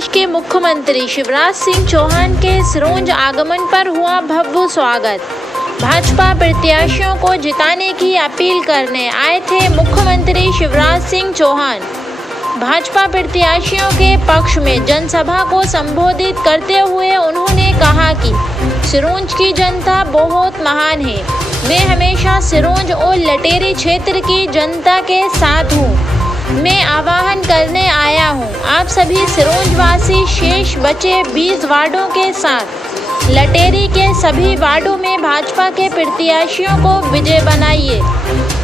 प्रदेश के मुख्यमंत्री शिवराज सिंह चौहान के सिरोंज आगमन पर हुआ भव्य स्वागत। भाजपा प्रत्याशियों को जिताने की अपील करने आए थे मुख्यमंत्री शिवराज सिंह चौहान। भाजपा प्रत्याशियों के पक्ष में जनसभा को संबोधित करते हुए उन्होंने कहा कि सिरोंज की जनता बहुत महान है। मैं हमेशा सिरोंज और लटेरी क्षेत्र की जनता के साथ हूँ। मैं आह्वान करने आया हूँ आप सभी सिरोंजवासी शेष बचे 20 वार्डों के साथ लटेरी के सभी वार्डों में भाजपा के प्रत्याशियों को विजय बनाइए।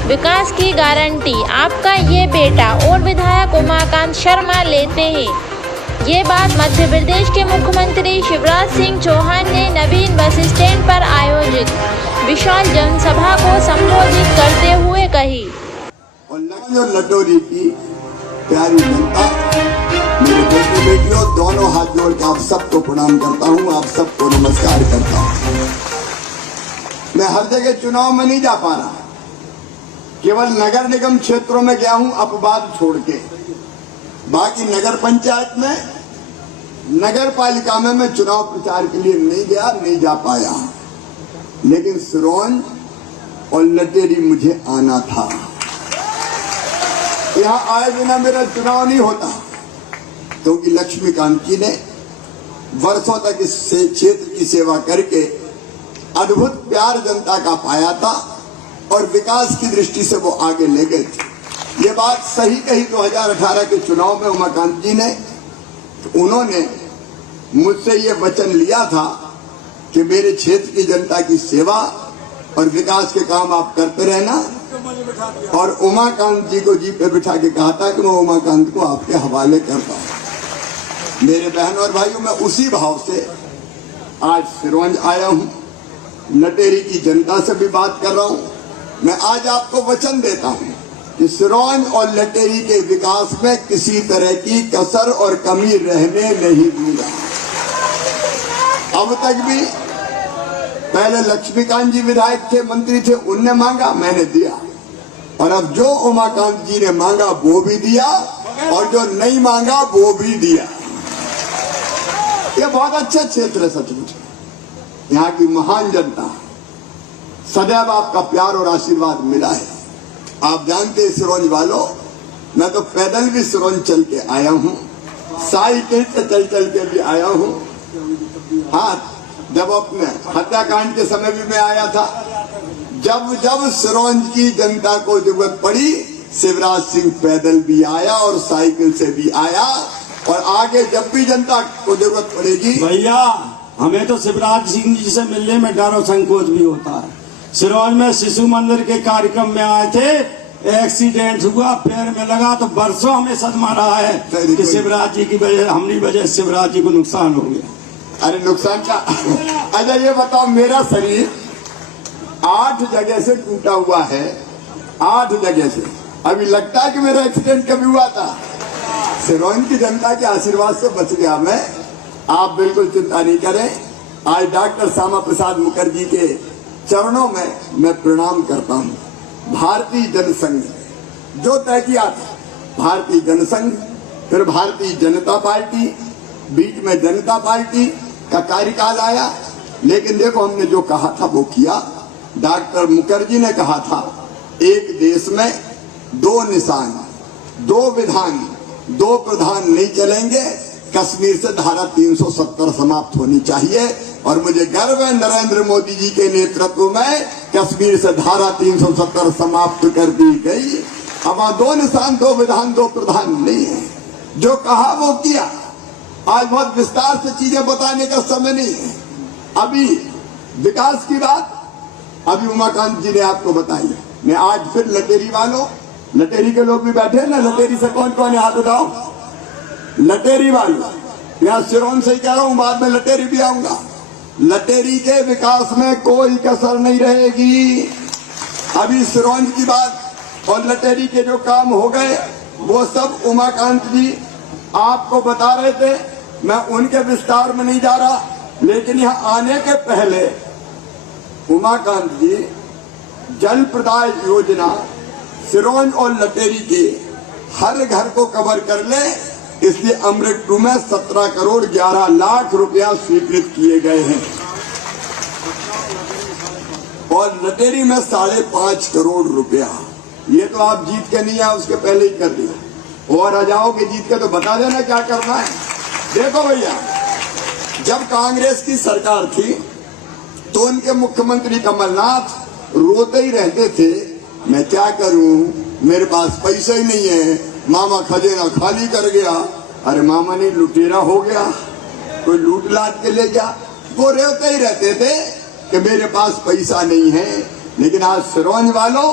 विकास की गारंटी आपका ये बेटा और विधायक उमाकांत शर्मा लेते हैं। ये बात मध्य प्रदेश के मुख्यमंत्री शिवराज सिंह चौहान ने नवीन बस स्टैंड पर आयोजित विशाल जनसभा को संबोधित करते हुए कही। और लटोरी की प्यारी जनता, मेरे बेटे बेटियों, दोनों हाथ जोड़ के आप सबको प्रणाम करता हूँ, आप सबको नमस्कार करता हूँ। मैं हर जगह चुनाव में नहीं जा पा रहा, केवल नगर निगम क्षेत्रों में गया हूँ अपवाद छोड़ के। बाकी नगर पंचायत में, नगर पालिका में मैं चुनाव प्रचार के लिए नहीं गया, नहीं जा पाया। लेकिन सिरोंज और लटेरी मुझे आना था। यहाँ आए बिना मेरा चुनाव नहीं होता, क्योंकि लक्ष्मीकांत जी ने वर्षों तक इस क्षेत्र की सेवा करके अद्भुत प्यार जनता का पाया था और विकास की दृष्टि से वो आगे ले गए थे। ये बात सही कही 2018 के चुनाव में उमाकांत जी ने। तो उन्होंने मुझसे ये वचन लिया था कि मेरे क्षेत्र की जनता की सेवा और विकास के काम आप करते रहना। और उमाकांत जी को जीप पे बिठा के कहा था कि मैं उमाकांत को आपके हवाले करता हूँ। मेरे बहन और भाइयों, मैं उसी भाव से आज सिरोंज आया हूँ। लटेरी की जनता से भी बात कर रहा हूँ। मैं आज आपको वचन देता हूँ कि सिरोंज और लटेरी के विकास में किसी तरह की कसर और कमी रहने नहीं दूंगा। अब तक भी पहले लक्ष्मीकांत जी विधायक थे, मंत्री थे, उनने मांगा, मैंने दिया। और अब जो उमाकांत जी ने मांगा वो भी दिया और जो नहीं मांगा वो भी दिया। ये बहुत अच्छा क्षेत्र है सचमुच। यहाँ की महान जनता, सदैव आपका प्यार और आशीर्वाद मिला है। आप जानते हैं सिरोंज वालों, मैं तो पैदल भी सिरोंज चल के आया हूँ, साइकिल से चल के भी आया हूँ। हाँ, जब अपने हत्याकांड के समय भी मैं आया था। जब सिरोंज की जनता को जरूरत पड़ी, शिवराज सिंह पैदल भी आया और साइकिल से भी आया। और आगे जब भी जनता को जरूरत पड़ेगी, भैया हमें तो शिवराज सिंह जी से मिलने में डर और संकोच भी होता है। सिरोंज में शिशु मंदिर के कार्यक्रम में आए थे, एक्सीडेंट हुआ, पैर में लगा, तो बरसों हमें सदमा रहा है कि शिवराज जी की वजह, हमनी वजह शिवराज जी को नुकसान हो गया। अरे नुकसान का अच्छा ये बताओ, मेरा शरीर 8 जगह से टूटा हुआ है, 8 जगह से। अभी लगता है कि मेरा एक्सीडेंट कभी हुआ था। सिरोंज की जनता के आशीर्वाद से बच गया मैं। आप बिल्कुल चिंता नहीं करें। आज डॉक्टर श्यामा प्रसाद मुखर्जी के चरणों में मैं प्रणाम करता हूँ। भारतीय जनसंघ जो तय किया था, भारतीय जनसंघ, फिर भारतीय जनता पार्टी, बीच में जनता पार्टी का कार्यकाल आया। लेकिन देखो, हमने जो कहा था वो किया। डॉक्टर मुखर्जी ने कहा था, एक देश में 2 निशान, 2 विधान, 2 प्रधान नहीं चलेंगे। कश्मीर से धारा 370 समाप्त होनी चाहिए। और मुझे गर्व है, नरेंद्र मोदी जी के नेतृत्व में कश्मीर से धारा 370 समाप्त कर दी गई। अब 2 निशान, 2 विधान, 2 प्रधान नहीं है। जो कहा वो किया। आज बहुत विस्तार से चीजें बताने का समय नहीं है। अभी विकास की बात अभी उमाकांत जी ने आपको बताई। मैं आज फिर लटेरी वालों, लटेरी के लोग भी बैठे हैं ना, लटेरी से कौन कौन है हाथ उठाओ। लटेरी वालों, यहाँ सिरोंज से ही कह रहा हूँ, बाद में लटेरी भी आऊंगा। लटेरी के विकास में कोई कसर नहीं रहेगी। अभी सिरोंज की बात और लटेरी के जो काम हो गए वो सब उमाकांत जी आपको बता रहे थे। मैं उनके विस्तार में नहीं जा रहा। लेकिन यहाँ आने के पहले उमाकांत जी जल प्रदाय योजना सिरोंज और लटेरी के हर घर को कवर कर ले इसलिए अमृत 2 में 17 करोड़ 11 लाख रुपया स्वीकृत किए गए हैं और लटेरी में 5.5 करोड़ रुपया। ये तो आप जीत के नहीं आए, उसके पहले ही कर दिया। और आ जाओगे जीत के तो बता देना क्या करना है। देखो भैया, जब कांग्रेस की सरकार थी तो उनके मुख्यमंत्री कमलनाथ रोते ही रहते थे, मैं क्या करूं, मेरे पास पैसा ही नहीं है, मामा खजाना खाली कर गया। अरे मामा नहीं, लुटेरा हो गया, कोई लूट लाट के ले गया। वो रोते ही रहते थे कि मेरे पास पैसा नहीं है। लेकिन आज सिरोंज वालों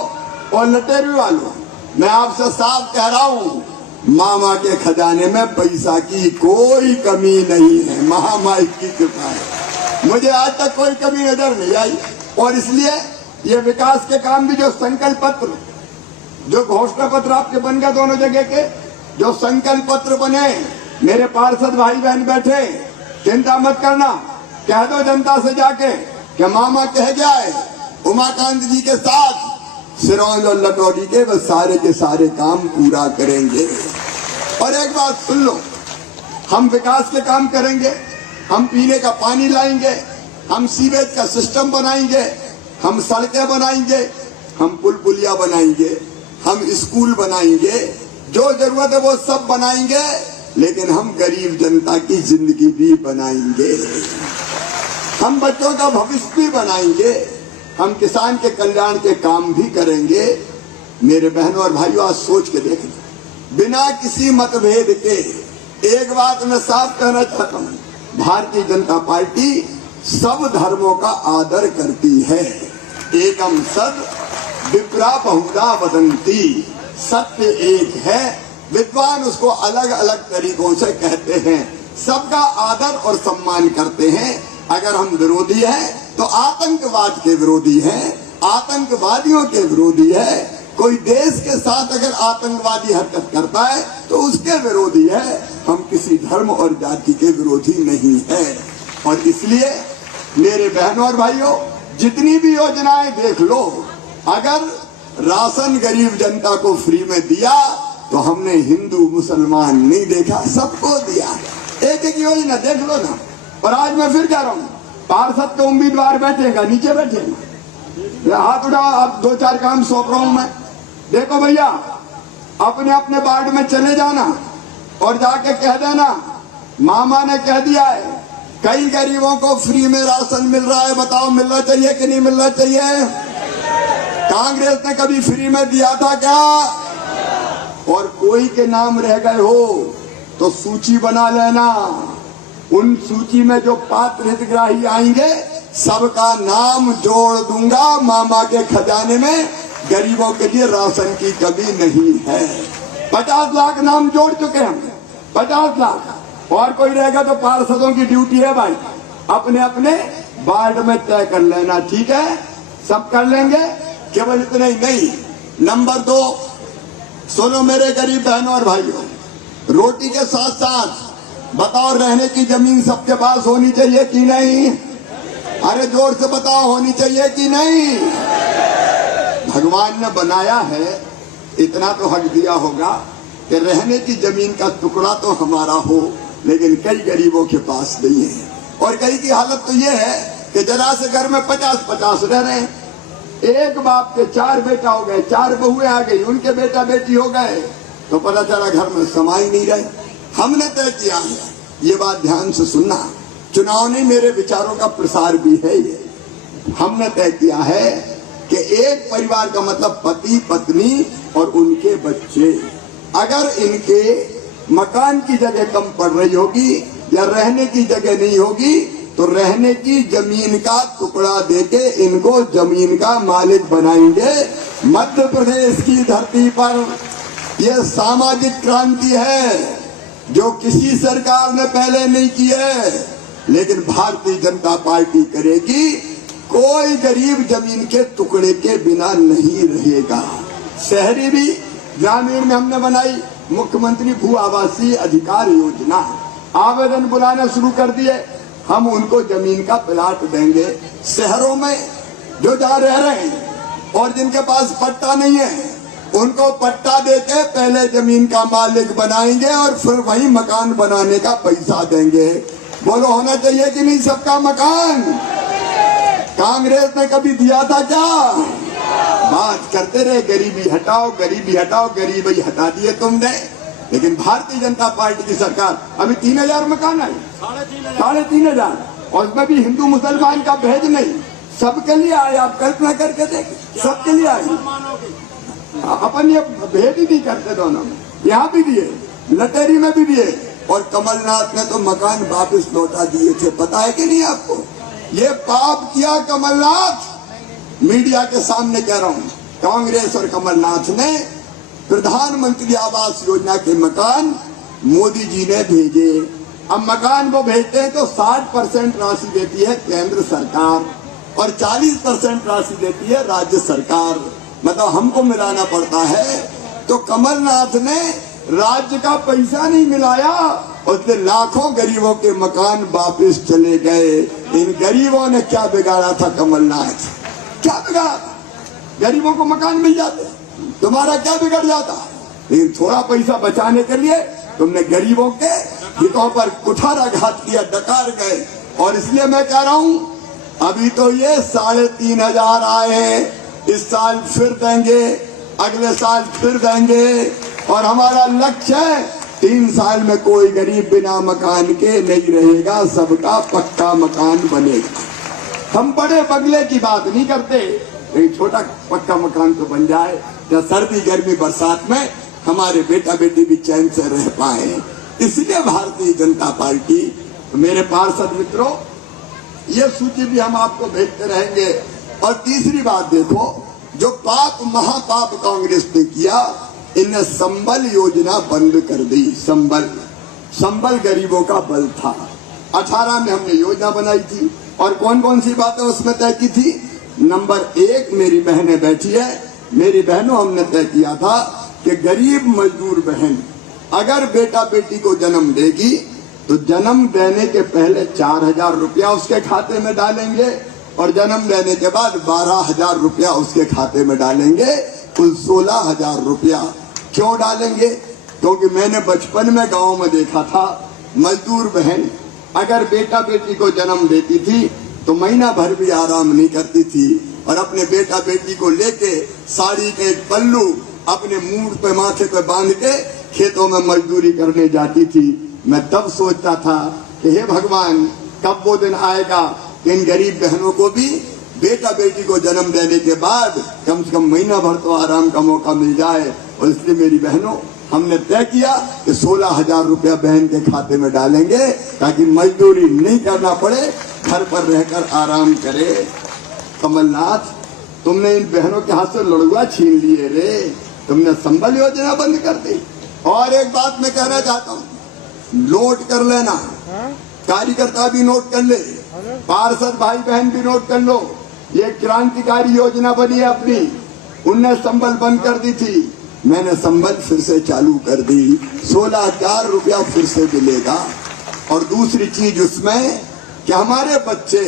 और लटेरी वालों, मैं आपसे साफ कह रहा हूं, मामा के खजाने में पैसा की कोई कमी नहीं है, महामाई की कृपा है। मुझे आज तक कोई कमी नजर नहीं आई। और इसलिए ये विकास के काम भी, जो संकल्प पत्र, जो घोषणा पत्र आपके बन गए दोनों जगह के, जो संकल्प पत्र बने, मेरे पार्षद भाई बहन बैठे, चिंता मत करना, कह दो जनता से जाके कि मामा कह गया है उमाकांत जी के साथ सिरोंज और लटौरी के वो सारे के सारे काम पूरा करेंगे। और एक बात सुन लो, हम विकास के काम करेंगे, हम पीने का पानी लाएंगे, हम सीवेज का सिस्टम बनाएंगे, हम सड़कें बनाएंगे, हम पुल पुलिया बनाएंगे, हम स्कूल बनाएंगे, जो जरूरत है वो सब बनाएंगे। लेकिन हम गरीब जनता की जिंदगी भी बनाएंगे, हम बच्चों का भविष्य भी बनाएंगे, हम किसान के कल्याण के काम भी करेंगे। मेरे बहनों और भाइयों, आज सोच के देख लो, बिना किसी मतभेद के एक बात मैं साफ कहना चाहता हूँ, भारतीय जनता पार्टी सब धर्मों का आदर करती है। एकम सद विप्रा बहुधा वदंती, सत्य एक है, विद्वान उसको अलग अलग तरीकों से कहते हैं, सबका आदर और सम्मान करते हैं। अगर हम विरोधी हैं तो आतंकवाद के विरोधी हैं, आतंकवादियों के विरोधी है। कोई देश के साथ अगर आतंकवादी हरकत करता है तो उसके विरोधी है, हम किसी धर्म और जाति के विरोधी नहीं है। और इसलिए मेरे बहनों और भाइयों, जितनी भी योजनाएं देख लो, अगर राशन गरीब जनता को फ्री में दिया तो हमने हिंदू मुसलमान नहीं देखा, सबको दिया। एक एक योजना देख लो ना। और आज मैं फिर कह रहा हूँ, पार्षद के उम्मीदवार बैठेगा, नीचे बैठेगा, हाथ उठाओ, अब 2-4 काम सौंप रहा हूं मैं। देखो भैया, अपने अपने वार्ड में चले जाना और जाके कह देना, मामा ने कह दिया है कई गरीबों को फ्री में राशन मिल रहा है, बताओ मिलना चाहिए कि नहीं मिलना चाहिए? कांग्रेस ने कभी फ्री में दिया था क्या? और कोई के नाम रह गए हो तो सूची बना लेना, उन सूची में जो पात्र हितग्राही आएंगे सबका नाम जोड़ दूंगा। मामा के खजाने में गरीबों के लिए राशन की कमी नहीं है। 50 लाख नाम जोड़ चुके हैं, 50 लाख। और कोई रहेगा तो पार्षदों की ड्यूटी है भाई, अपने अपने वार्ड में तय कर लेना, ठीक है? सब कर लेंगे, केवल इतना ही नहीं। नंबर 2, सुनो मेरे गरीब बहनों और भाइयों, रोटी के साथ साथ बताओ, रहने की जमीन सबके पास होनी चाहिए कि नहीं? अरे जोर से बताओ, होनी चाहिए कि नहीं? भगवान ने बनाया है, इतना तो हक दिया होगा कि रहने की जमीन का टुकड़ा तो हमारा हो, लेकिन कई गरीबों के पास नहीं है। और कई की हालत तो ये है कि जरा से घर में 50-50 रह रहे हैं, एक बाप के 4 बेटा हो गए, 4 बहुएं आ गई, उनके बेटा बेटी हो गए, तो पता चला घर में समाई नहीं रहे। हमने तय किया है, ये बात ध्यान से सुनना, चुनाव नहीं, मेरे विचारों का प्रसार भी है ये। हमने तय किया है कि एक परिवार का मतलब पति पत्नी और उनके बच्चे, अगर इनके मकान की जगह कम पड़ रही होगी या रहने की जगह नहीं होगी तो रहने की जमीन का टुकड़ा देके इनको जमीन का मालिक बनाएंगे। मध्य प्रदेश की धरती पर यह सामाजिक क्रांति है जो किसी सरकार ने पहले नहीं की है, लेकिन भारतीय जनता पार्टी करेगी। कोई गरीब जमीन के टुकड़े के बिना नहीं रहेगा। शहरी भी, ग्रामीण में हमने बनाई मुख्यमंत्री भू आवासीय अधिकार योजना, आवेदन बुलाना शुरू कर दिए, हम उनको जमीन का प्लाट देंगे। शहरों में जो जा रहे हैं और जिनके पास पट्टा नहीं है उनको पट्टा देके पहले जमीन का मालिक बनाएंगे और फिर वही मकान बनाने का पैसा देंगे। बोलो होना चाहिए कि नहीं सबका मकान? कांग्रेस ने कभी दिया था क्या? बात करते रहे गरीबी हटाओ, गरीबी हटाओ, गरीबी हटा दिए तुमने। लेकिन भारतीय जनता पार्टी की सरकार अभी 3000 मकान आए, 3,500, और उसमें भी हिंदू मुसलमान का भेद नहीं, सबके लिए आए। आप कल्पना करके देखें, सबके लिए आए। अपन ये भेद ही नहीं करते दोनों में, यहाँ भी दिए, लटेरी में भी दिए, और कमलनाथ ने तो मकान वापस लौटा दिए थे। पता है कि नहीं आपको? ये पाप किया कमलनाथ। मीडिया के सामने कह रहा हूँ, कांग्रेस और कमलनाथ ने प्रधानमंत्री आवास योजना के मकान मोदी जी ने भेजे। अब मकान वो भेजते हैं तो 60% राशि देती है केंद्र सरकार और 40% राशि देती है राज्य सरकार, मतलब हमको मिलाना पड़ता है। तो कमलनाथ ने राज्य का पैसा नहीं मिलाया, उसने लाखों गरीबों के मकान वापस चले गए। इन गरीबों ने क्या बिगाड़ा था? कमलनाथ क्या बिगाड़ा? गरीबों को मकान मिल जाते, तुम्हारा क्या बिगड़ जाता? लेकिन थोड़ा पैसा बचाने के लिए तुमने गरीबों के हितों पर कुठाराघात किया, डकार गए। और इसलिए मैं कह रहा हूं, अभी तो ये 3,500 आए, इस साल फिर देंगे, अगले साल फिर देंगे, और हमारा लक्ष्य है 3 साल में कोई गरीब बिना मकान के नहीं रहेगा, सबका पक्का मकान बनेगा। हम बड़े बंगले की बात नहीं करते, एक छोटा पक्का मकान तो बन जाए, या सर्दी गर्मी बरसात में हमारे बेटा बेटी भी चैन से रह पाए। इसलिए भारतीय जनता पार्टी, मेरे पार्षद मित्रों, ये सूची भी हम आपको भेजते रहेंगे। और तीसरी बात देखो, जो पाप महापाप कांग्रेस ने किया, इन्हें संबल योजना बंद कर दी। संबल गरीबों का बल था। 18 में हमने योजना बनाई थी, और कौन कौन सी बातें उसमें तय की थी? नंबर 1, मेरी बहनें बैठी है, मेरी बहनों, हमने तय किया था कि गरीब मजदूर बहन अगर बेटा बेटी को जन्म देगी तो जन्म देने के पहले 4,000 रुपया उसके खाते में डालेंगे, और जन्म देने के बाद 12,000 रुपया उसके खाते में डालेंगे, कुल 16,000 रुपया। क्यों डालेंगे? क्योंकि मैंने बचपन में गांव में देखा था, मजदूर बहन अगर बेटा बेटी को जन्म देती थी तो महीना भर भी आराम नहीं करती थी, और अपने बेटा बेटी को लेके साड़ी के एक पल्लू अपने मुंह पे माथे पे बांध के खेतों में मजदूरी करने जाती थी। मैं तब सोचता था कि हे भगवान, कब वो दिन आएगा कि इन गरीब बहनों को भी बेटा बेटी को जन्म देने के बाद कम से कम महीना भर तो आराम का मौका मिल जाए। और इसलिए मेरी बहनों, हमने तय किया कि 16,000 रुपया बहन के खाते में डालेंगे, ताकि मजदूरी नहीं करना पड़े, घर पर रहकर आराम करे। कमलनाथ, तुमने इन बहनों के हाथ से लड़ुआ छीन लिए रे, तुमने संबल योजना बंद कर दी। और एक बात मैं कहना चाहता हूँ, नोट कर लेना, कार्यकर्ता भी नोट कर ले, पार्षद भाई बहन भी नोट कर लो, ये क्रांतिकारी योजना बनी है अपनी। उनने संबल बंद कर दी थी, मैंने संबल फिर से चालू कर दी, 16,000 रुपया फिर से मिलेगा। और दूसरी चीज उसमें कि हमारे बच्चे,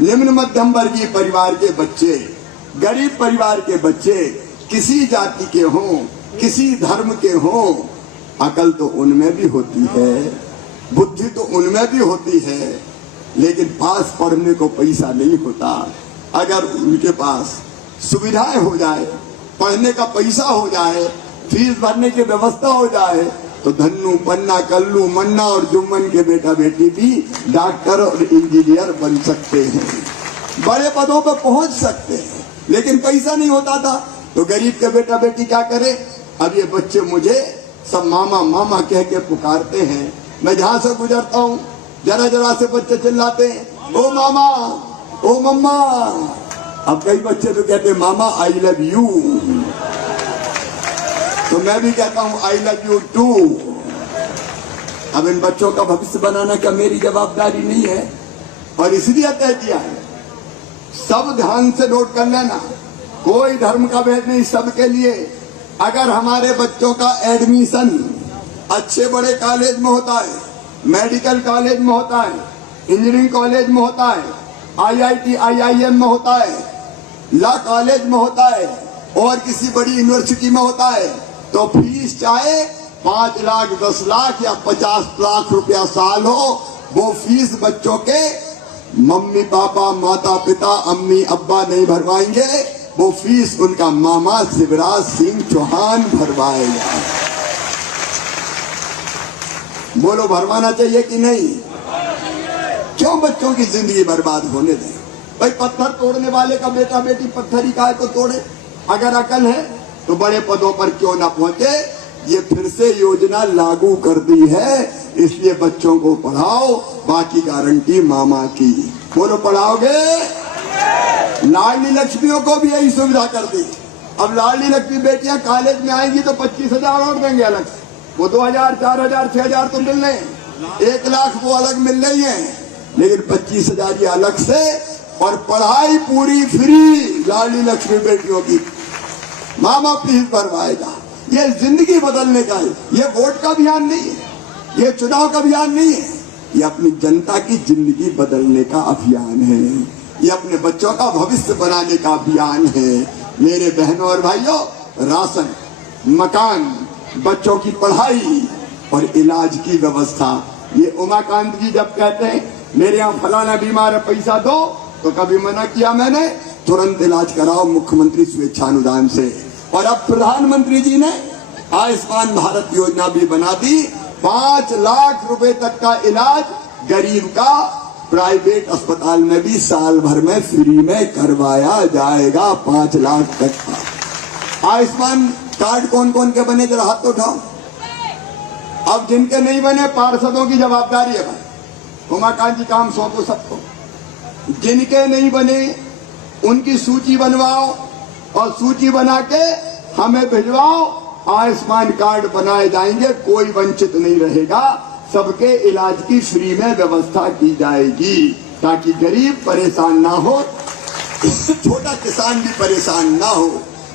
निम्न मध्यम वर्गीय परिवार के बच्चे, गरीब परिवार के बच्चे, किसी जाति के हों, किसी धर्म के हों, अकल तो उनमें भी होती है, बुद्धि तो उनमें भी होती है, लेकिन पास पढ़ने को पैसा नहीं होता। अगर उनके पास सुविधाएं हो जाए, पढ़ने का पैसा हो जाए, फीस भरने की व्यवस्था हो जाए, तो धन्नू पन्ना कल्लू मन्ना और जुम्मन के बेटा बेटी भी डॉक्टर और इंजीनियर बन सकते हैं, बड़े पदों पर पहुंच सकते हैं। लेकिन पैसा नहीं होता था तो गरीब के बेटा बेटी क्या करे? अब ये बच्चे मुझे सब मामा मामा कह के पुकारते हैं। मैं जहां से गुजरता हूँ, जरा जरा से बच्चे चिल्लाते हैं, ओ मामा, ओ मम्मा। अब कई बच्चे तो कहते हैं मामा आई लव यू, तो मैं भी कहता हूँ आई लव यू टू। अब इन बच्चों का भविष्य बनाना क्या मेरी जवाबदारी नहीं है? और इसलिए तय किया है, सब ध्यान से नोट कर लेना, कोई धर्म का भेद नहीं, सबके लिए। अगर हमारे बच्चों का एडमिशन अच्छे बड़े कॉलेज में होता है, मेडिकल कॉलेज में होता है, इंजीनियरिंग कॉलेज में होता है, IIT IIM में होता है, लॉ कॉलेज में होता है, और किसी बड़ी यूनिवर्सिटी में होता है तो फीस चाहे 5 लाख 10 लाख या 50 लाख रुपया साल हो, वो फीस बच्चों के मम्मी पापा माता पिता अम्मी अब्बा नहीं भरवाएंगे, वो फीस उनका मामा शिवराज सिंह चौहान भरवाएगा। बोलो भरवाना चाहिए कि नहीं? क्यों बच्चों की जिंदगी बर्बाद होने दें? भाई पत्थर तोड़ने वाले का बेटा बेटी पत्थर ही काहे को तोड़े? अगर अकल है तो बड़े पदों पर क्यों ना पहुंचे। ये फिर से योजना लागू कर दी है, इसलिए बच्चों को पढ़ाओ, बाकी गारंटी मामा की। बोलो पढ़ाओगे? लाडली लक्ष्मियों को भी यही सुविधा कर दी। अब लाडली लक्ष्मी बेटियां कॉलेज में आएंगी तो 25,000 और देंगे अलग से। वो 2,000 4,000 6,000 तो मिल रहे हैं, 1 लाख वो अलग मिल रही है, लेकिन 25,000 ये अलग से, और पढ़ाई पूरी फ्री लाडली लक्ष्मी बेटियों की। मामा फीस भरवाएगा। ये जिंदगी बदलने का है, ये वोट का अभियान नहीं है, ये चुनाव का अभियान नहीं है, ये अपनी जनता की जिंदगी बदलने का अभियान है, ये अपने बच्चों का भविष्य बनाने का अभियान है। मेरे बहनों और भाइयों, राशन, मकान, बच्चों की पढ़ाई और इलाज की व्यवस्था, ये उमाकांत जी जब कहते हैं मेरे यहाँ फलाना बीमार है पैसा दो, तो कभी मना किया मैंने? तुरंत इलाज कराओ मुख्यमंत्री स्वेच्छानुदान से। और अब प्रधानमंत्री जी ने आयुष्मान भारत योजना भी बना दी। 5 लाख रुपए तक का इलाज गरीब का प्राइवेट अस्पताल में भी साल भर में फ्री में करवाया जाएगा। 5 लाख तक का आयुष्मान कार्ड कौन कौन के बने, जरा हाथ तो उठाओ। अब जिनके नहीं बने पार्षदों की जवाबदारी है भाई, उमाकांत जी काम सौंपो सबको। जिनके नहीं बने उनकी सूची बनवाओ और सूची बना के हमें भिजवाओ। आयुष्मान कार्ड बनाए जाएंगे, कोई वंचित नहीं रहेगा, सबके इलाज की फ्री में व्यवस्था की जाएगी ताकि गरीब परेशान ना हो, छोटा किसान भी परेशान ना हो।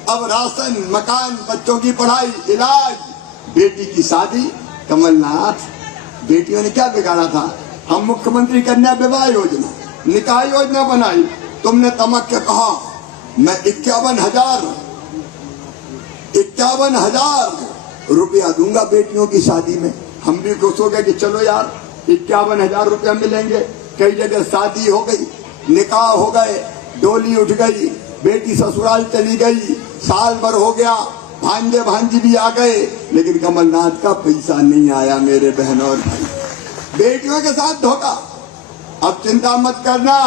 अब राशन, मकान, बच्चों की पढ़ाई, इलाज, बेटी की शादी। कमलनाथ, बेटियों ने क्या बिगाड़ा था? हम मुख्यमंत्री कन्या विवाह योजना, निकाह योजना बनाई, तुमने तमक के कहा मैं 51,000 रुपया दूंगा बेटियों की शादी में। हम भी खुश हो गए कि चलो यार 51,000 रुपया मिलेंगे। कई जगह शादी हो गई, निकाह हो गए, डोली उठ गई, बेटी ससुराल चली गई, साल भर हो गया, भांजे भांजी भी आ गए, लेकिन कमलनाथ का पैसा नहीं आया। मेरे बहनों और भाई, बेटियों के साथ धोखा। अब चिंता मत करना,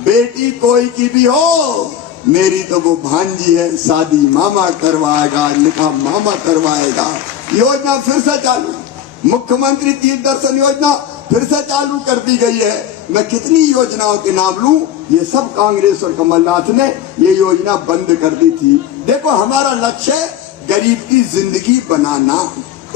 बेटी कोई की भी हो, मेरी तो वो भांजी है, शादी मामा करवाएगा, निकाह मामा करवाएगा। योजना फिर से चालू, मुख्यमंत्री तीर्थ दर्शन योजना फिर से चालू कर दी गई है। मैं कितनी योजनाओं के नाम लूं, ये सब कांग्रेस और कमलनाथ ने ये योजना बंद कर दी थी। देखो, हमारा लक्ष्य गरीब की जिंदगी बनाना,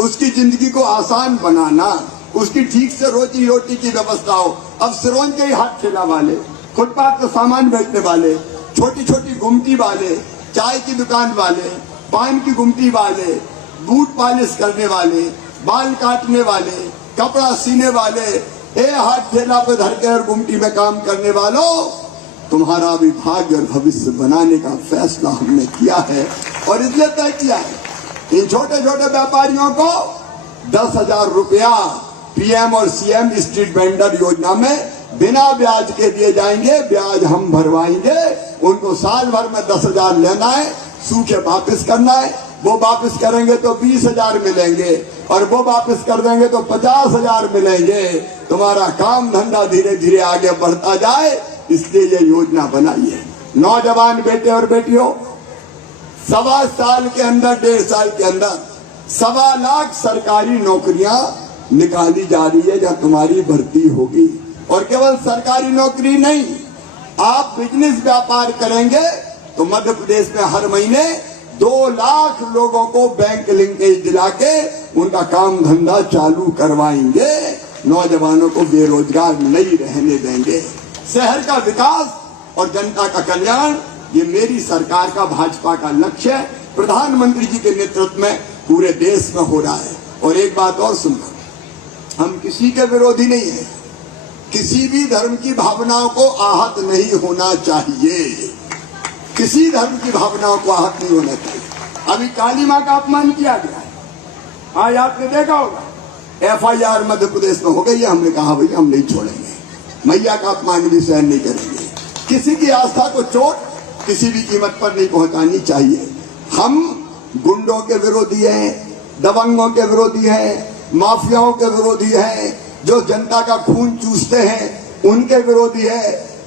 उसकी जिंदगी को आसान बनाना, उसकी ठीक से रोजी रोटी की व्यवस्था हो। अब सिरोंज के हाथ ठेला वाले, फुटपाथ पर सामान बेचने वाले, छोटी छोटी गुमटी वाले, चाय की दुकान वाले, पान की गुमटी वाले, बूट पॉलिश करने वाले, बाल काटने वाले, कपड़ा सीने वाले, हाथ ठेला पे धर के और गुमटी में काम करने वालों, तुम्हारा भी भाग्य और भविष्य बनाने का फैसला हमने किया है और इसलिए तय किया है। इन छोटे छोटे व्यापारियों को 10,000 रुपया पीएम और सीएम स्ट्रीट वेंडर योजना में बिना ब्याज के दिए जाएंगे। ब्याज हम भरवाएंगे। उनको साल भर में 10,000 लेना है, सूखे वापस करना है। वो वापस करेंगे तो 20,000 मिलेंगे और वो वापस कर देंगे तो 50,000 मिलेंगे। तुम्हारा काम धंधा धीरे धीरे आगे बढ़ता जाए, इसलिए ये योजना बनाई है। नौजवान बेटे और बेटियों, 1.25 साल के अंदर, 1.5 साल के अंदर 1.25 लाख सरकारी नौकरियां निकाली जा रही है, जहां तुम्हारी भर्ती होगी। और केवल सरकारी नौकरी नहीं, आप बिजनेस व्यापार करेंगे तो मध्य प्रदेश में हर महीने 2 लाख लोगों को बैंक लिंकेज दिला के उनका काम धंधा चालू करवाएंगे। नौजवानों को बेरोजगार नहीं रहने देंगे। शहर का विकास और जनता का कल्याण, ये मेरी सरकार का, भाजपा का लक्ष्य है। प्रधानमंत्री जी के नेतृत्व में पूरे देश में हो रहा है। और एक बात और सुनना, हम किसी के विरोधी नहीं है, किसी भी धर्म की भावनाओं को आहत नहीं होना चाहिए। किसी धर्म की भावनाओं को आहत नहीं होना चाहिए। अभी काली माँ का अपमान किया गया है, आज आपने देखा होगा FIR मध्य प्रदेश में हो गई है। हमने कहा भाई हम नहीं छोड़ेंगे, मैया का अपमान भी सहन नहीं करेंगे। किसी की आस्था को चोट किसी भी कीमत पर नहीं पहुंचानी चाहिए। हम गुंडों के विरोधी हैं, दबंगों के विरोधी हैं, माफियाओं के विरोधी हैं, जो जनता का खून चूसते हैं उनके विरोधी है।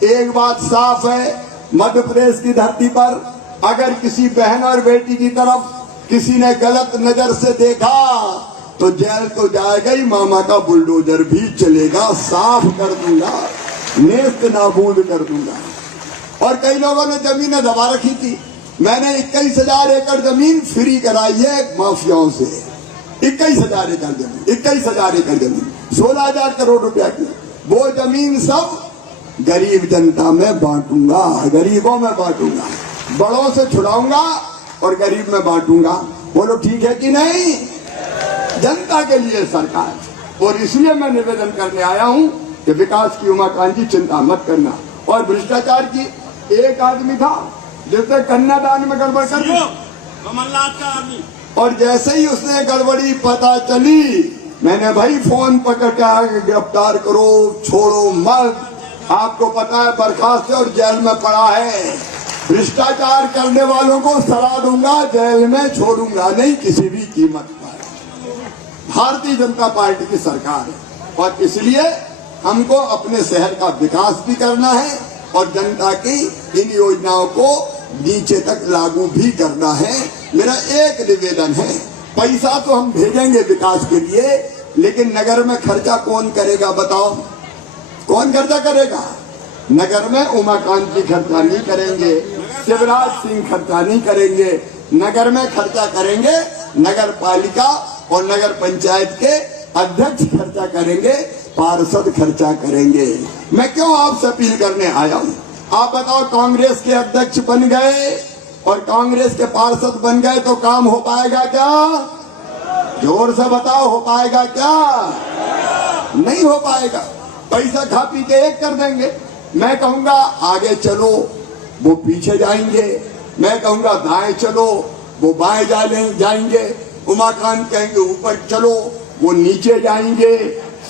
एक बात साफ है, मध्य प्रदेश की धरती पर अगर किसी बहन और बेटी की तरफ किसी ने गलत नजर से देखा तो जेल तो जाएगा ही, मामा का बुलडोजर भी चलेगा, साफ कर दूंगा, नेस्त नाबूद कर दूंगा। और कई लोगों ने जमीनें दबा रखी थी, मैंने 21,000 एकड़ जमीन फ्री कराई है माफियाओं से। 21,000 एकड़ जमीन, 21,000 एकड़ जमीन 16,000 करोड़ रुपया की, वो जमीन सब गरीब जनता में बांटूंगा, गरीबों में बांटूंगा, बड़ों से छुड़ाऊंगा और गरीब में बांटूंगा। बोलो ठीक है कि नहीं? जनता के लिए सरकार। और इसलिए मैं निवेदन करने आया हूं कि विकास की उमाकांत जी चिंता मत करना। और भ्रष्टाचार की, एक आदमी था जिसने कन्यादान में गड़बड़ कर दी, कमलनाथ का आदमी, और जैसे ही उसने गड़बड़ी पता चली, मैंने भाई फोन पकड़ के गिरफ्तार करो, छोड़ो मत। आपको पता है बर्खास्त और जेल में पड़ा है। भ्रष्टाचार करने वालों को सजा दूंगा, जेल में छोड़ूंगा नहीं किसी भी कीमत पर। भारतीय जनता पार्टी की सरकार है और इसलिए हमको अपने शहर का विकास भी करना है और जनता की इन योजनाओं को नीचे तक लागू भी करना है। मेरा एक निवेदन है, पैसा तो हम भेजेंगे विकास के लिए, लेकिन नगर में खर्चा कौन करेगा बताओ? कौन खर्चा करेगा? नगर में उमाकांत जी खर्चा नहीं करेंगे, शिवराज सिंह खर्चा नहीं करेंगे, नगर में खर्चा करेंगे नगर पालिका और नगर पंचायत के अध्यक्ष खर्चा करेंगे, पार्षद खर्चा करेंगे। मैं क्यों आपसे अपील करने आया हूँ? आप बताओ, कांग्रेस के अध्यक्ष बन गए और कांग्रेस के पार्षद बन गए तो काम हो पाएगा क्या? जोर से बताओ, हो पाएगा क्या? नहीं हो पाएगा। पैसा खा पी के एक कर देंगे। मैं कहूंगा आगे चलो, वो पीछे जाएंगे। मैं कहूंगा दाएं चलो, वो बाएं जाएंगे। उमाकांत कहेंगे ऊपर चलो, वो नीचे जाएंगे।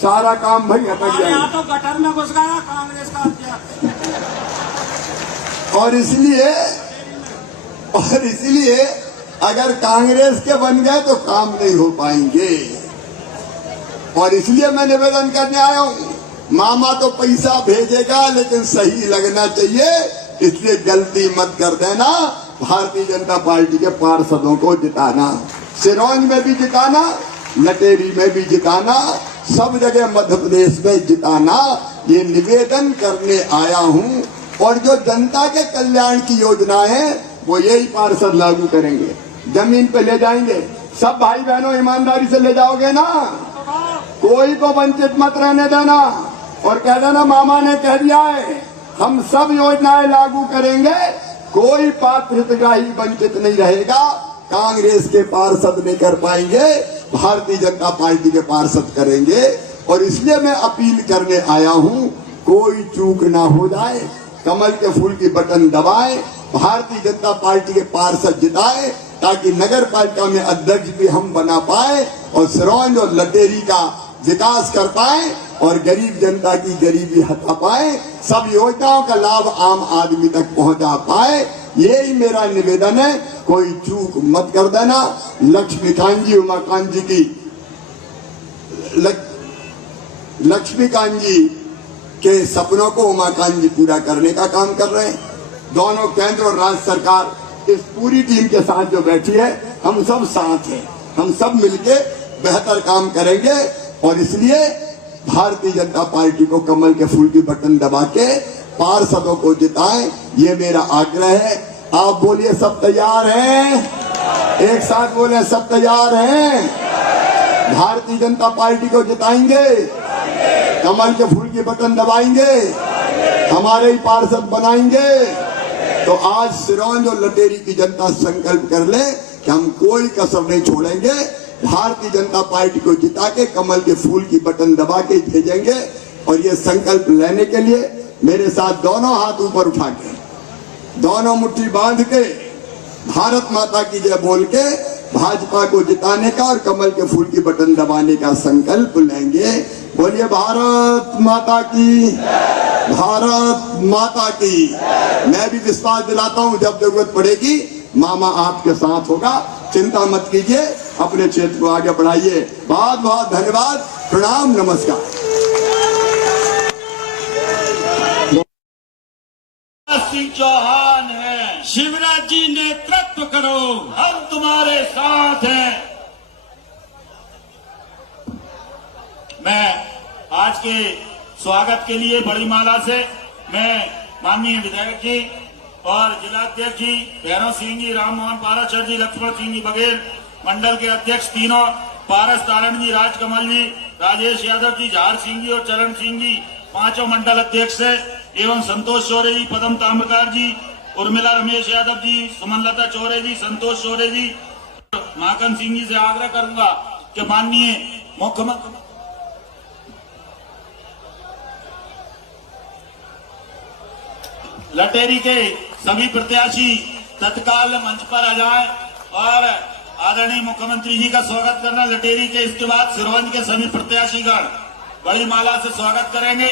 सारा काम भाई अटक जाएगा। तो गटर में घुस गया कांग्रेस का अध्यक्ष। और इसलिए अगर कांग्रेस के बन गए तो काम नहीं हो पाएंगे। और इसलिए मैं निवेदन करने आया हूँ, मामा तो पैसा भेजेगा लेकिन सही लगना चाहिए, इसलिए गलती मत कर देना। भारतीय जनता पार्टी के पार्षदों को जिताना, सिरोंज में भी जिताना, लटेरी में भी जिताना, सब जगह मध्य प्रदेश में जिताना, ये निवेदन करने आया हूँ। और जो जनता के कल्याण की योजनाएं हैं वो यही पार्षद लागू करेंगे, जमीन पे ले जाएंगे। सब भाई बहनों ईमानदारी से ले जाओगे ना, कोई को वंचित मत रहने देना और कह देना मामा ने कह दिया है हम सब योजनाएं लागू करेंगे, कोई पात्र हितग्राही वंचित नहीं रहेगा। कांग्रेस के पार्षद नहीं कर पाएंगे, भारतीय जनता पार्टी के पार्षद करेंगे। और इसलिए मैं अपील करने आया हूँ, कोई चूक ना हो जाए, कमल के फूल की बटन दबाएं, भारतीय जनता पार्टी के पार्षद जिताएं, ताकि नगर पालिका में अध्यक्ष भी हम बना पाए और सिरोंज और लटेरी का विकास कर पाए और गरीब जनता की गरीबी हटा पाए, सब योजनाओं का लाभ आम आदमी तक पहुंचा पाए। यही मेरा निवेदन है, कोई चूक मत कर देना। लक्ष्मीकांत जी, उमाकांत जी की लक्ष्मीकांत जी के सपनों को उमाकांत जी पूरा करने का काम कर रहे हैं। दोनों केंद्र और राज्य सरकार इस पूरी टीम के साथ जो बैठी है, हम सब साथ हैं, हम सब मिलके बेहतर काम करेंगे। और इसलिए भारतीय जनता पार्टी को कमल के फूल की बटन दबा के पार्षदों को जिताएं, ये मेरा आग्रह है। आप बोलिए सब तैयार हैं? एक साथ बोले सब तैयार हैं? भारतीय जनता पार्टी को जिताएंगे, कमल के फूल की बटन दबाएंगे, हमारे ही पार्षद बनाएंगे। तो आज सिरोंज और लटेरी की जनता संकल्प कर ले कि हम कोई कसर नहीं छोड़ेंगे, भारतीय जनता पार्टी को जिता के कमल के फूल की बटन दबा के भेजेंगे। और ये संकल्प लेने के लिए मेरे साथ दोनों हाथ ऊपर उठा के दोनों मुट्ठी बांध के भारत माता की जय बोल के भाजपा को जिताने का और कमल के फूल की बटन दबाने का संकल्प लेंगे। बोलिए भारत माता की, भारत माता की। मैं भी विश्वास दिलाता हूं जब जरूरत पड़ेगी मामा आपके साथ होगा, चिंता मत कीजिए, अपने क्षेत्र को आगे बढ़ाइए। बहुत बहुत धन्यवाद, प्रणाम, नमस्कार। सिंह चौहान है, शिवराज जी नेतृत्व करो, हम तुम्हारे साथ हैं। मैं आज के स्वागत के लिए बड़ी माला से मैं माननीय विधायक जी और जिलाध्यक्ष जी भैरव सिंह जी, राम मोहन पाराशर जी, लक्ष्मण सिंह जी बघेल, मंडल के अध्यक्ष तीनों, पारस तारण जी, राजकमल जी, राजेश यादव जी, झार सिंह जी और चरण सिंह जी, पांचों मंडल अध्यक्ष है, एवं संतोष चौरे जी, पदम ताम्रकार जी, उर्मिला रमेश यादव जी, सुमनलता चौरे जी, संतोष चौरे जी, माखन सिंह जी से आग्रह करूंगा कि माननीय मुख्यमंत्री लटेरी के सभी प्रत्याशी तत्काल मंच पर आ जाएं और आदरणीय मुख्यमंत्री जी का स्वागत करना लटेरी के। इसके बाद सिरोंज के सभी प्रत्याशीगण बड़ी माला से स्वागत करेंगे।